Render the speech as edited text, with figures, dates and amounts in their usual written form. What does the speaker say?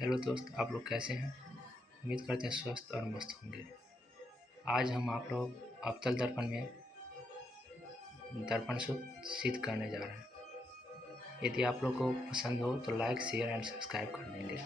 Hello दोस्त, आप लोग कैसे हैं? उम्मीद करते हैं स्वस्थ और मस्त होंगे। आज हम आप लोग अवतल दर्पण में दर्पण सूत्र सिद्ध करने जा रहे हैं। यदि आप लोग को पसंद हो तो लाइक शेयर एंड सब्सक्राइब कर देंगे।